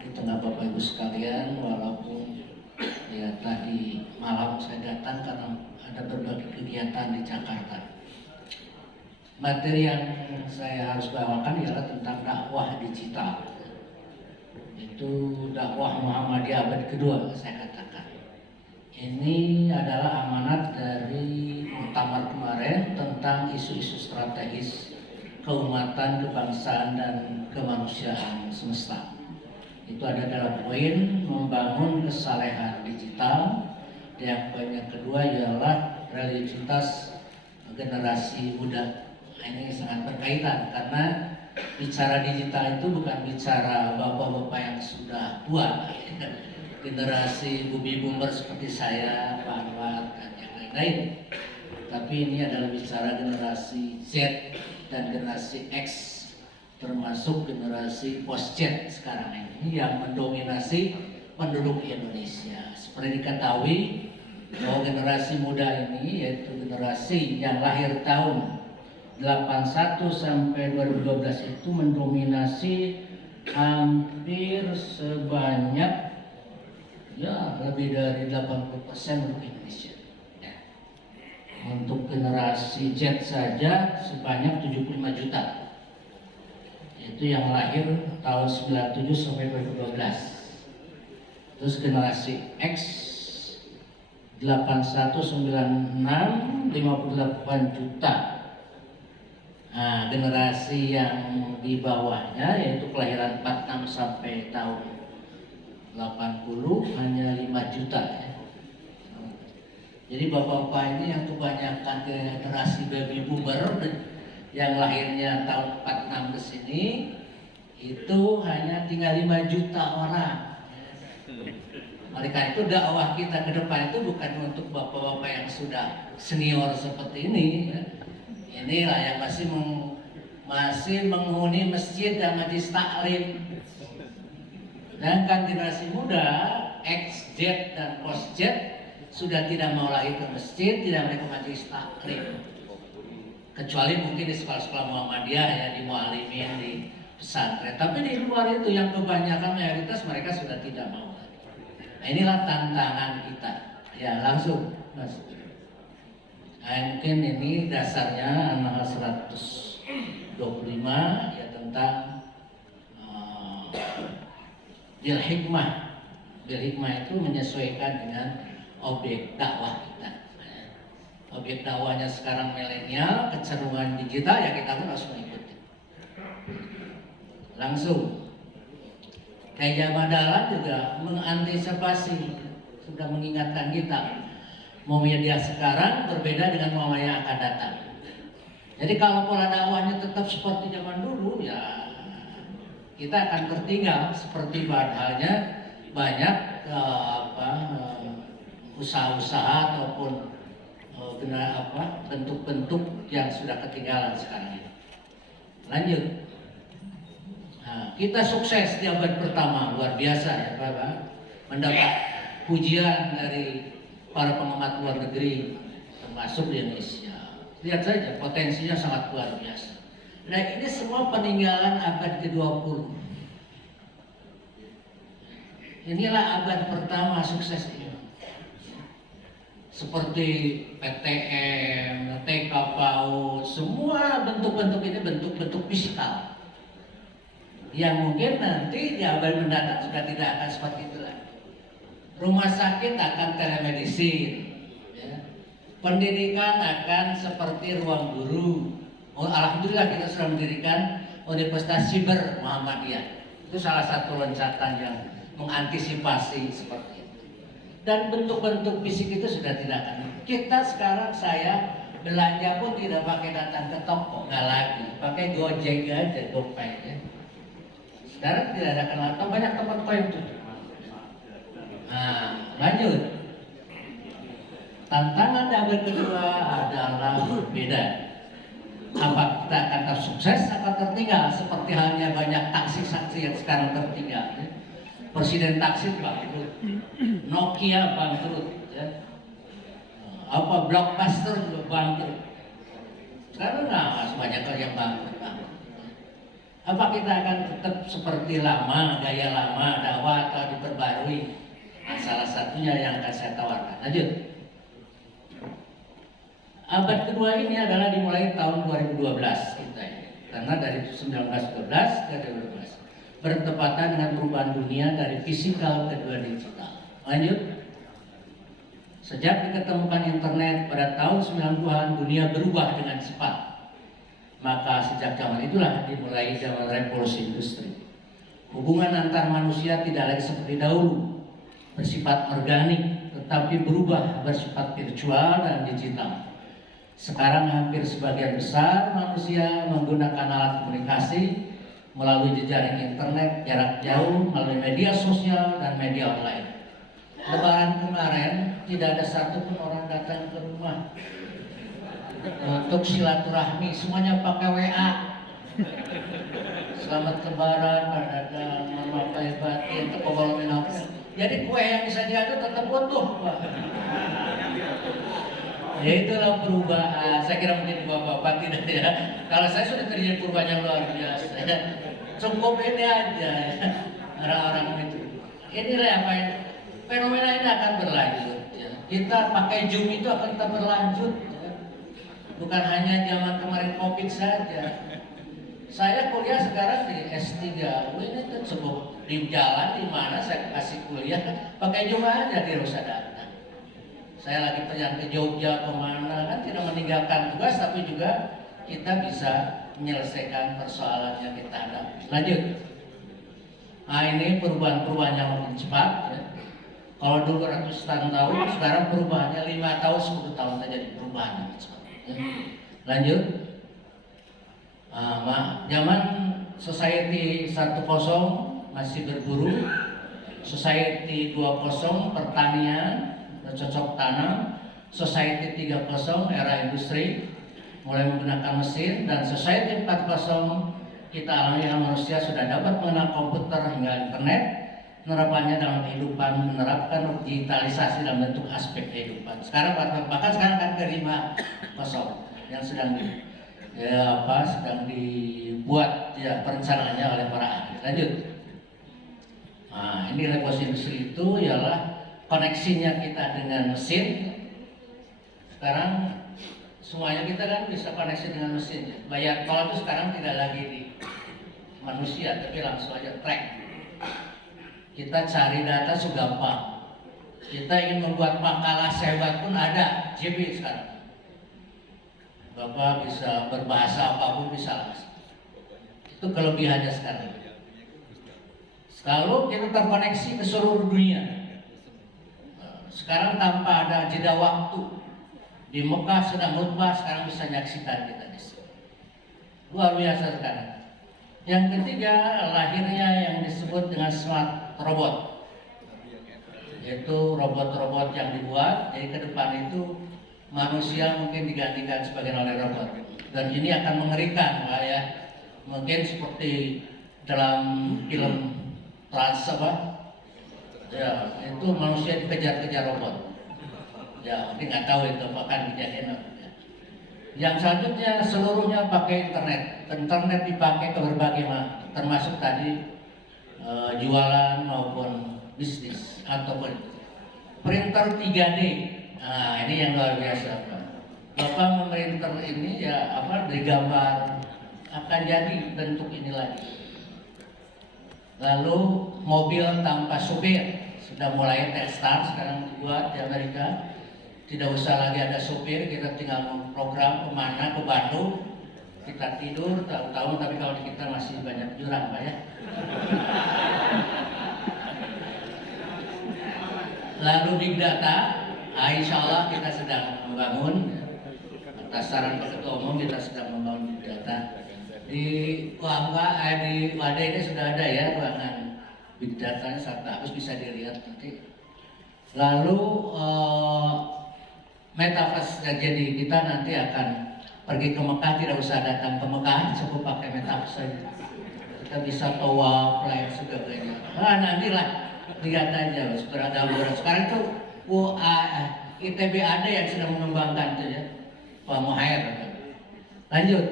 di tengah Bapak Ibu sekalian, walaupun ya tadi malam saya datang karena ada berbagai kegiatan di Jakarta. Materi yang saya harus bawakan ialah tentang dakwah digital. Itu dakwah Muhammadiyah abad kedua, saya katakan. Ini adalah amanat dari muktamar kemarin tentang isu-isu strategis keumatan, kebangsaan, dan kemanusiaan semesta. Itu ada dalam poin membangun kesalehan digital. Yang poin yang kedua ialah religiusitas generasi muda. Nah, ini sangat berkaitan karena bicara digital itu bukan bicara bapak-bapak yang sudah tua, generasi bumi boomer seperti saya, Pak Anwar, dan yang lain-lain. Tapi ini adalah bicara generasi Z dan generasi X, termasuk generasi post Z sekarang ini yang mendominasi penduduk Indonesia. Seperti diketahui bahwa generasi muda ini yaitu generasi yang lahir tahun 81 sampai 2012 itu mendominasi hampir sebanyak ya lebih dari 80% untuk Indonesia. Ya. Untuk generasi Z saja sebanyak 75 juta. Itu yang lahir tahun 97 sampai 2012. Terus generasi X 81, 96, 58 juta. Nah, generasi yang di bawahnya yaitu kelahiran 46 sampai tahun 80 hanya 5 juta ya. Jadi bapak-bapak ini yang kebanyakan generasi baby boomer yang lahirnya tahun 46 ke sini itu hanya tinggal 5 juta orang. Oleh karena itu dakwah kita ke depan itu bukan untuk bapak-bapak yang sudah senior seperti ini ya. Inilah yang masih menghuni masjid dan majlis taklim. Sedangkan generasi muda X, Z dan post Z sudah tidak mau lagi ke masjid, tidak mau ke majlis taklim. Kecuali mungkin di sekolah-sekolah Muhammadiyah ya, di mualimin, di pesantren. Tapi di luar itu yang kebanyakan mayoritas mereka sudah tidak mau lagi. Nah, inilah tantangan kita. Ya langsung Mas. Nah, mungkin ini dasarnya An-Nahl 125 ya tentang bil hikmah. Bil hikmah itu menyesuaikan dengan objek dakwah kita. Objek dakwahnya sekarang milenial, kecenderungan digital ya kita pun harus mengikuti. Langsung. Kayak zaman dalam juga mengantisipasi, sudah mengingatkan kita. Muhammadiyah sekarang berbeda dengan Muhammadiyah yang akan datang. Jadi kalau pola dakwahnya tetap seperti zaman dulu, ya kita akan tertinggal seperti halnya banyak usaha-usaha ataupun bentuk-bentuk yang sudah ketinggalan sekarang ini. Lanjut. Nah, kita sukses di abad pertama, luar biasa ya Bapak, mendapat pujian dari para pengamat luar negeri termasuk di Indonesia. Lihat saja potensinya sangat luar biasa. Nah ini semua peninggalan abad ke-20. Inilah abad pertama sukses ini. Seperti PTM, TK PAUD, semua bentuk-bentuk ini bentuk-bentuk digital. Yang mungkin nanti di abad mendatang sudah tidak akan seperti itu lagi. Rumah sakit akan telemedicine, ya. Pendidikan akan seperti ruang guru. Oh, alhamdulillah kita sudah mendirikan Universitas Siber Muhammadiyah. Itu salah satu loncatan yang mengantisipasi seperti itu. Dan bentuk-bentuk fisik itu sudah tidak akan. Kita sekarang saya belanja pun tidak pakai datang ke toko, nggak lagi, pakai Gojek aja, GoPay. Ya. Sekarang tidak ada kenal, banyak tempat yang tutup. Nah, lanjut. Tantangan di abad kedua adalah berbeda. Apa kita akan tersukses atau tertinggal? Seperti halnya banyak taksi-taksi yang sekarang tertinggal. Ya. Presiden taksi bangkrut, Nokia bangkrut, ya. Blockbuster juga bangkrut. Sekarang nggak banyak yang bangkrut. Apa kita akan tetap seperti lama, gaya lama, dakwah atau diperbarui? Nah, salah satunya yang akan saya tawarkan. Lanjut. Abad kedua ini adalah dimulai tahun 2012 kita ini. Karena dari 1912 ke 2012 bertepatan dengan perubahan dunia dari fisikal ke digital. Lanjut. Sejak diketemukan internet pada tahun 90-an, dunia berubah dengan cepat. Maka sejak zaman itulah dimulai zaman revolusi industri. Hubungan antar manusia tidak lagi seperti dahulu bersifat organik, tetapi berubah bersifat virtual dan digital. Sekarang hampir sebagian besar manusia menggunakan alat komunikasi melalui jejaring internet, jarak jauh, melalui media sosial dan media online. Lebaran kemarin tidak ada satupun orang datang ke rumah untuk silaturahmi, semuanya pakai WA. Selamat Lebaran, Pak Dadang, Mama Pak Batin, Tepobol Minapel. Jadi kue yang bisa diadu tetap utuh, Pak. Ya itulah perubahan. Saya kira mungkin Bapak tidak ya. Kalau saya sudah terjadi perubahan yang luar biasa. Cukup ini aja orang-orang itu. Inilah apa yang fenomena ini akan berlanjut. Ya. Kita pakai Zoom itu akan tetap berlanjut. Bukan hanya zaman kemarin COVID saja. Saya kuliah sekarang di S3. Ini kan sebuah di jalan di mana saya kasih kuliah pakai Zoom aja di Rosadana. Saya lagi perjalanan ke Jogja kemana kan tidak meninggalkan tugas, tapi juga kita bisa menyelesaikan persoalan yang kita hadapi. Lanjut. Nah ini perubahan-perubahan yang lebih cepat. Ya. Kalau dulu ratusan tahun, sekarang perubahannya 5 tahun, 10 tahun saja di perubahan yang cepat. Lanjut. Zaman society 1.0 masih berburu, society 2.0 pertanian, bercocok tanam, society 3.0 era industri, mulai menggunakan mesin, dan society 4.0 kita alami yang manusia sudah dapat mengenal komputer hingga internet, penerapannya dalam kehidupan, menerapkan digitalisasi dalam bentuk aspek kehidupan. Sekarang bahkan sekarang kan ke 5.0 yang sedang sedang dibuat ya perencanaannya oleh para ahli. Lanjut. Nah, ini revolusi industri itu ialah koneksinya kita dengan mesin. Sekarang semuanya kita kan bisa koneksi dengan mesin. Bayar tol itu sekarang tidak lagi di manusia, tapi langsung aja track. Kita cari data segampang. Kita ingin membuat makalah sehebat pun ada JP sekarang. Bapak bisa berbahasa apapun bisa. Itu kelebihannya sekarang. Kalau kita terkoneksi ke seluruh dunia. Sekarang tanpa ada jeda waktu. Di Mekah sedang khutbah, sekarang bisa menyaksikan kita di sini. Luar biasa sekarang. Yang ketiga, lahirnya yang disebut dengan smart robot. Yaitu robot-robot yang dibuat, jadi ke depan itu manusia mungkin digantikan sebagian oleh robot. Dan ini akan mengerikan, Pak ya. Mungkin seperti dalam film ya, itu manusia dikejar-kejar robot. Ya, mungkin nggak tahu itu akan kejadian. Yang selanjutnya seluruhnya pakai internet. Internet dipakai ke berbagai macam, termasuk tadi jualan maupun bisnis ataupun printer 3D. Nah, ini yang luar biasa, Pak. Bapak memprinter ini ya dari gambar akan jadi bentuk ini lagi. Lalu mobil tanpa supir sudah mulai test-start sekarang dibuat di Amerika. Tidak usah lagi ada supir, kita tinggal program kemana, ke Bandung, kita tidur, tahu-tahu, tapi kalau di kita masih banyak jurang, Pak ya. Lalu big data, insya Allah kita sedang membangun, atas saran Pak Ketua Umum kita sedang membangun big data. Di di Wadah ini sudah ada ya ruangan big data, harus bisa dilihat nanti. Lalu metaverse, jadi kita nanti akan pergi ke Mekah, tidak usah datang ke Mekah, cukup pakai metaverse saja. Kita bisa tawaf, lain sebagainya. Nantilah lihat aja, sekarang itu ITB ada yang sedang mengembangkan itu ya, Pak Mohair. Lanjut.